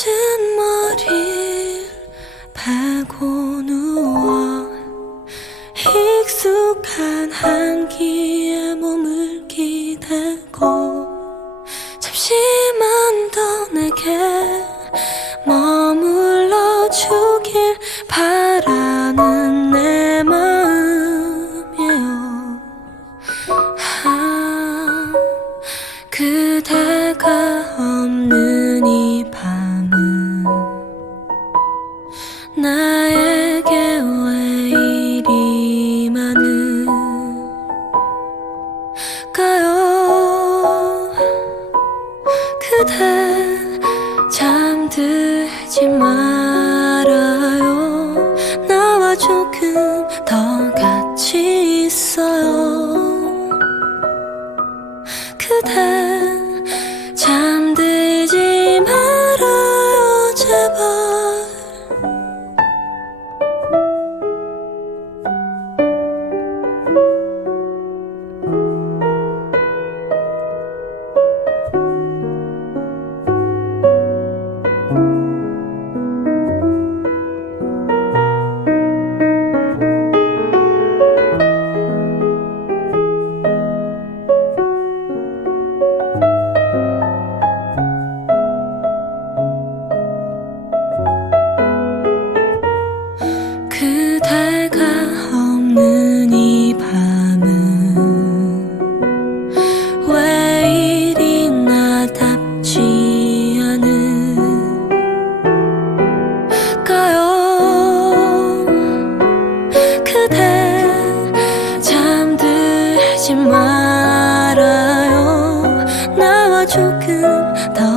젖은 머리를 파고 누워 익숙한 한기에 몸을 기대고 잠시만 더 내게 머물러 주길 바라는 내 마음이에요. 아, 그대가 나에게 왜 이리 많을까요? 그대 잠들지 말아요. 나와 조금 더 같이 있어요. 그대 조금 더